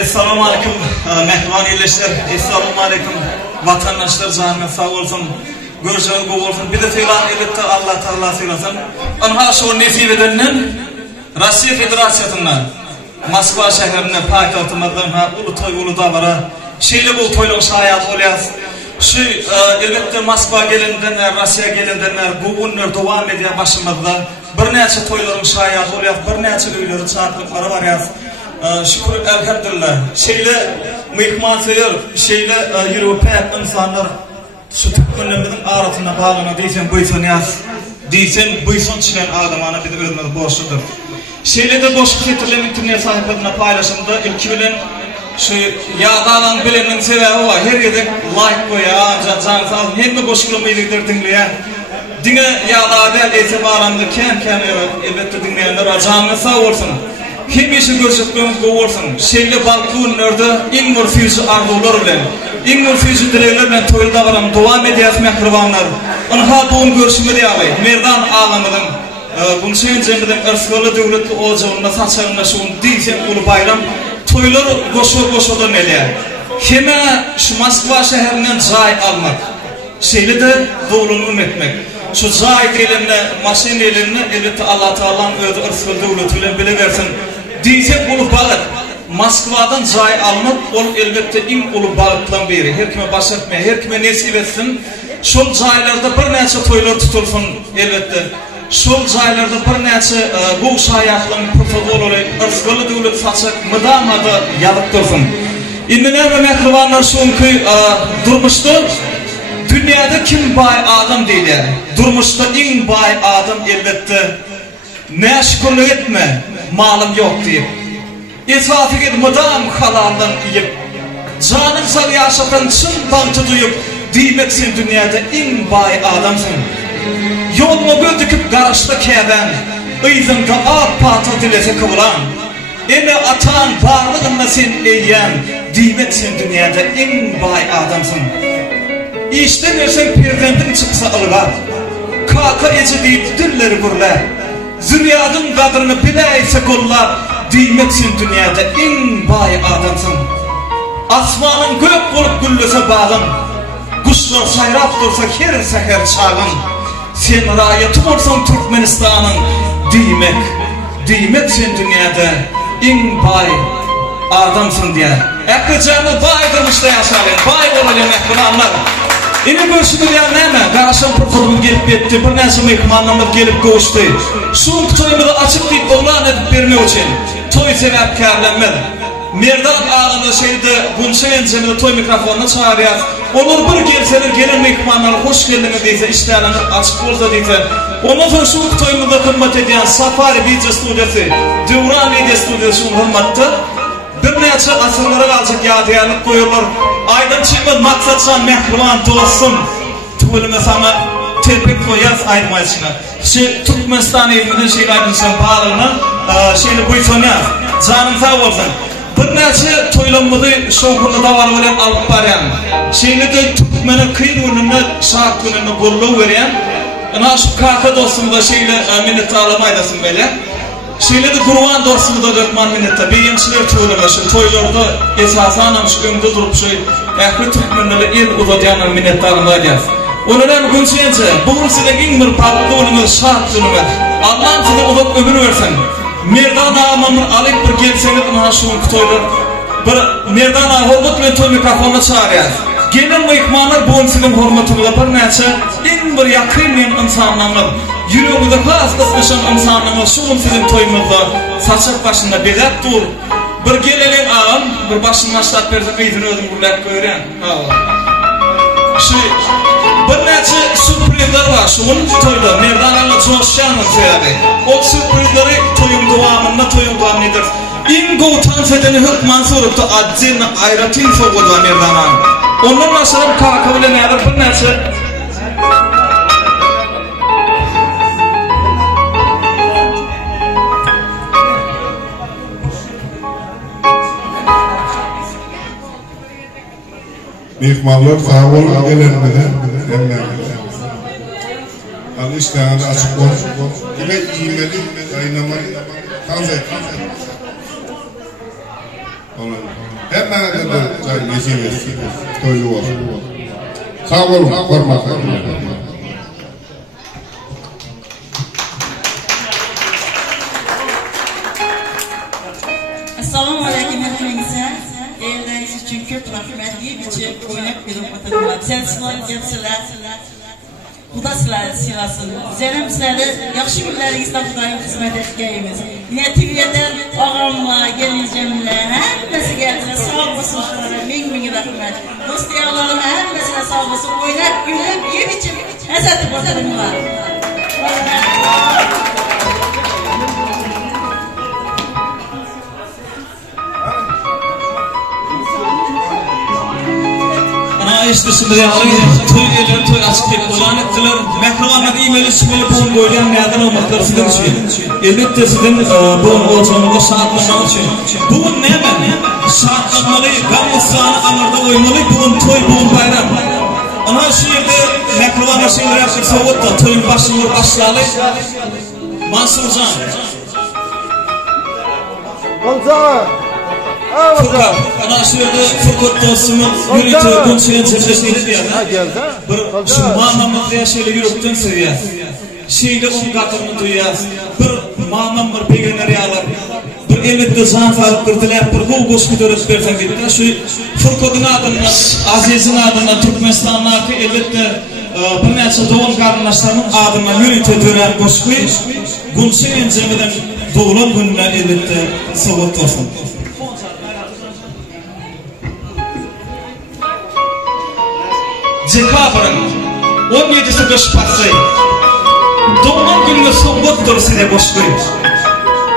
Esselamu aleyküm mehman yerleşler. Esselamu aleyküm vatandaşlar, canına sağ olsun. Görüşen bu olsun. Bir de filan elbette Allah Teala filasın. Anha şu nesip edenen Rusya Federasyası'ndan Moskva şehrine payitahtımızdan ulu toy ulu davara şeyle bu toyluğun şayat olayaz. Şu elbette Moskva gelindenler, Rusya gelindenler bu günler devam ediyor başımızda. Bir neçe toyluğun şayat olayaz, bir neçe öylerin çarpıkları var yaz. Şükür elhamdülillah. Şeyle mihman sayıyor, şeyle Avrupa insanlar şu tükmünlerimizin arasına bağlana deysen buysun yaz. Deysen buysun çıkan adamana bir de özümüz boşudur. Şeyle de boşluk getirlen internet sayfalarına paylaşımda ilki bilen şu yağdalan bilenin sebebi var. Her yerde like koya, can sağ olsun. Hem de boşluğumu iyiliktir ya. Dine yağdada etibarında kem elbette dinleyenler canına sağ olsun. Kim işi görüşüklüğümüz bu olsun. Şeyle balkın nerede in mürfüzü arzular bilen, in mürfüzü dileğler bilen toyulda varam devam ediyaz mehribanlar. Onha buğun görüşümü deyabay. Merdan ağlamadın. Bunun şeyin cemiden ırskılı devletli ocağında saçlarında şuun deysen ulu bayram toylar koşu da neliye. Kime şu Moskva şehrinden cay almak. Şeyle de doğruluğunu etmek. Şu cay diyelimle, maşin diyelimle elbette Allah Teala'nın özü ırskılı devletiyle bile versin. Deysen ulu balık. Moskva'dan cay almak ol elbette in ulu balıktan biri. Her kime başlatmaya, her kime nesip etsin. Şol caylarda bir neçe toylar tutulsun elbette. Şol caylarda bir neçe bu şayatlığın pırtığı olarak ırskılı devlet saçak mıdamada yalık dursun. İndine ve mehribanlar şunki durmuştu. Dünyada kim bay adam değil yani. Durmuşta in bay adam elbette. Ne şükürlük etme, malım yok deyip. İsrafik et mıdam halaldan yiyip. Canım sal yaşatan çın bantı duyup. Diyemeksin dünyada in bay adamsın. Yolunu böldüküp karıştı keben. Iyzımda ak patı dilese kıvılan. Ene atan varlığınla sen eğen. Diyemeksin dünyada in bay adamsın. İşte versen perdenden çıksa ılgar. Kaka eci deyip dilleri burlar. Zürriyadın kadrını bileyse kollar. Diyemeksin dünyada in bay adamsın. Asmanın gök bulup güllese bağın. Kuşlar sayrap dursa her seher çağın. Sen rayatı olsan Türkmenistan'ın. Diyemek sen dünyada in bay adamsın diye. Eklicamı baydırmış da yaşayın. Bay olayım eklimanlar. İni görüşünü diyen neyme? Karşım pırtılımı gelip etti. Bir neyse mehmanlarımız gelip koğuştu. Şun toyumuzu açık deyip oğlan edip vermek için. Toy sebepkarlanmadı. Merdan ağlamda şeyde Gunçayan cemide toy mikrofonunu çağırıyaz. Olur bir gelseler gelen mehmanlar hoş geldiniz deyse işleriniz açık olsa deyse. Ondan sonra şu toyumuzda hürmet ediyen Safari Video Studiyası, Devran Video Studiyası hürmetti. Bir neçe asırlara kalacak yadigarlık koyulur. Aydan çıkmadı maksatsan mehriban dostum. Tübülüme sana tepek koyaz ayırmayışına. Türkmenistan evimizin şeyle aydınsan bağlığına şeyle buysun yaz. Canım sağ olsun. Bir neçe toylamızı şoğunda da var öyle alıp barayan. Şeyle de Türkmen'in kıyın önüne, şark önüne burluğu veren. Şu kaka dostumuza şeyle minnet ağlamaydasın böyle. Şeyle de Kurvan dostumuza dörtman minnette. Beyimçiler tüylerle şu toylarda esasen şu önde durup şu ehli Türkmen'le el uzadayan minnettarında gez. Ondan Gunçayanca bu size in bir patlı önüne, şark önüne. Allah'ım size uzak ömür versin. Merdan ağamamın alıp bir gelseniz ona şunun kutoylar. Bir Merdan ağa hormat bilen toy mikrofonuna çağırıyaz. Gelen mehmanlar bu sizin hormatınıza bir neçe en bir yakınlayan insanlarla yüreğimizde hastaslaşan insanlarla şunun sizin toyumuzda saçak başında bezet dur. Bir gelelim ağam, bir başını aşağı verirse izin özüm burlak gören. Bir neçe sürprizler var şunun toyda. Merdan ağla coşşanın sebebi. O sürprizleri toyun devamında toyun devam eder. İn goğutan fedeni hükman sorup da adzin ayratin soğudu var Merdan ağam. Ondan sonra kaka bile nedir bir neçe. Mehmanlar sağ olun gelenmeden al iştahını açık olsun. Demek iğmeli, kaynamalı, taze. Hemen de nesi versin. Toylu olsun. Sağ olun. Hormatlar. Assalamu alaikum hepinize. Eğerleriniz için köp rahmet deyip içi oynayıp bir okutadımlar. Sen sınav yapsılar. Bu da silasın. Zeynep sizlerle yakşı günlerinizde Kuday'ın hizmet etgeyimiz. Yine TV'den ağamla, gelinceğimle hepsi geldiler. Sağ olsun şunlara. Min rahmet. Dost diyarlarına hepsine sağ olsun. Oynayıp gülüp yiyip içip ezeti okutadımlar. İşte şimdi toy açık et olan ettiler. Mehravanlar e-maili şüpheli buğun koylayan nereden olmakları sizin için. Elbette sizin buğun olacağını şahatlamak için. Buğun ne mi? Şahatlanmalı, Gamlısan'ı amırda oymalı, buğun bayram. Ama şu yerde mehravanlar şeyler yaptık soğukta, toyun başını başlayalı. Mansur Can. Furkan, ana şu yerde Furkan dostumun yürütü, bunçayın çeşesiydi bir yana. Şu mamamlıklıya şeyle yürüttün seviyaz. Şeyle on katını duyaz. Bir mamam bir pegener yağlar. Bir elbette zan fark kırdılar. Bir gol goşku dörüp versen gitti. Şu Furkan'ın adından, Aziz'in adından, Türkmenistan'ın akı elbette bir neçe doğum karınlaşlarının adından yürütü dönen goşku. Bunçayın cemiden doğulan günler elbette soğuk olsun. Cekabrın 17'si kış passay. Doğum gününe soğuktur size boşluy.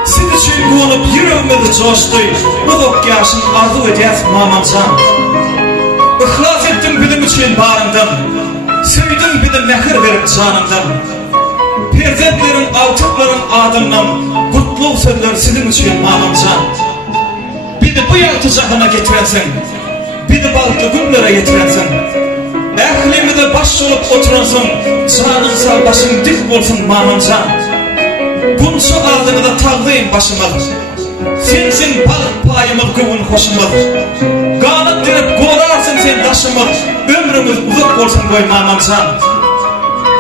Siz için bu olup yüreğimde coşluy. Bu dokyaşın arzu ediyaz mamamcan. İhlas ettim bilim için barındım. Söyledim bilim mehir verip canımdan. Perzentlerin, altıkların adımdan. Kutlu sözler sizin için mamamcan. Bir de bu yaltıcakına getirensin. Bir de balıklı günlere getirensin. Ehlimi de baş olup oturansın. Canım sağ başın dik olsun mamamcan. Bunçu adını da tağlayın başıma. Sensin balık payımı kıvın hoşuma. Kanıt dirip korarsın sen taşımı. Ömrümüz uzak olsun koy mamamcan.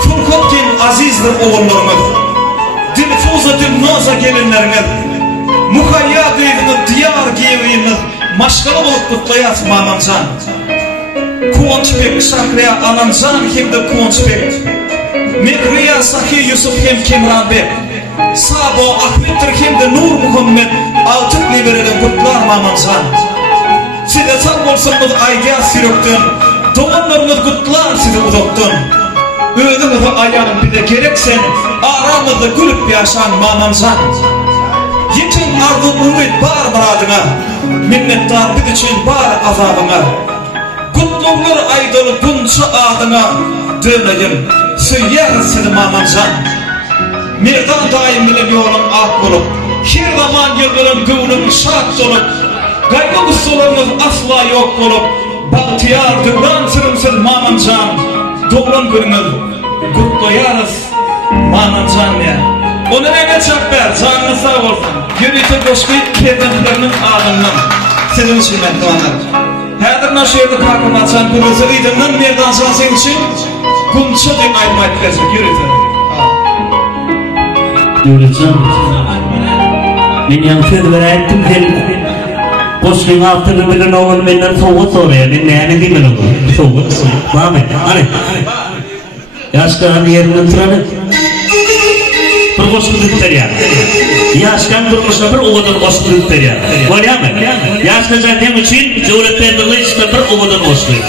Furkotkin azizdir oğullarımız. Dilfuza dilnoza gelinlerimiz. Muhayya kıydını diyar giyimiz. Maşkalı olup kutlayat mamamcan. Kuvançbek, Şahriya, Anamcan hem de Kuvançbek. Mekriya, Sahi, Yusuf hem Kemranbek. Sabo, Ahmettir hem de Nur Muhammed. Altık libereden kutlar mamamcan. Size sağ olsanız aydiya sürüktün. Doğumlarınız kutlar size uzaktın. Ödümüzü ayarın bir de gereksen. Aramızda gülüp yaşan mamamcan. Yetin ardı ümit bar muradına. Minnettar bir için bar azabına. Kutluklar aydalı bunca adına döneyim, söyler seni mamamcan. Merdan daim bile yolun ak olup, her zaman yılların gönlün şart olup, kaygı kusurlarınız asla yok olup, bahtiyar dövran sırımsız mamamcan. Doğran günümüz kutlayarız mamamcan ya. Onun eve çakber, canını sağ olsun. Yürütü koşkuyup kedemlerinin adından. Sizin için mehtavanlar. Hədirna şehirde takım açan kırmızı idimden merdan şansın için Kunçu dek aymayıp verecek, yürütün. Yürütün. Men yansıdı ve ettim geldim. Boşluğun altını bilen oğlum benden soğuk soruyor. Ben neyini değil mi oğlum? Soğuk soruyor. Mahmet, hani? Yaşkan yerinden tıranı. Bir koşkuluk der ya. Yaşkan durmuşla bir ovadan koşkuluk der ya. Var ya mı? Yaşkan zaten için cevretlendirle işte bir ovadan koşkuluk.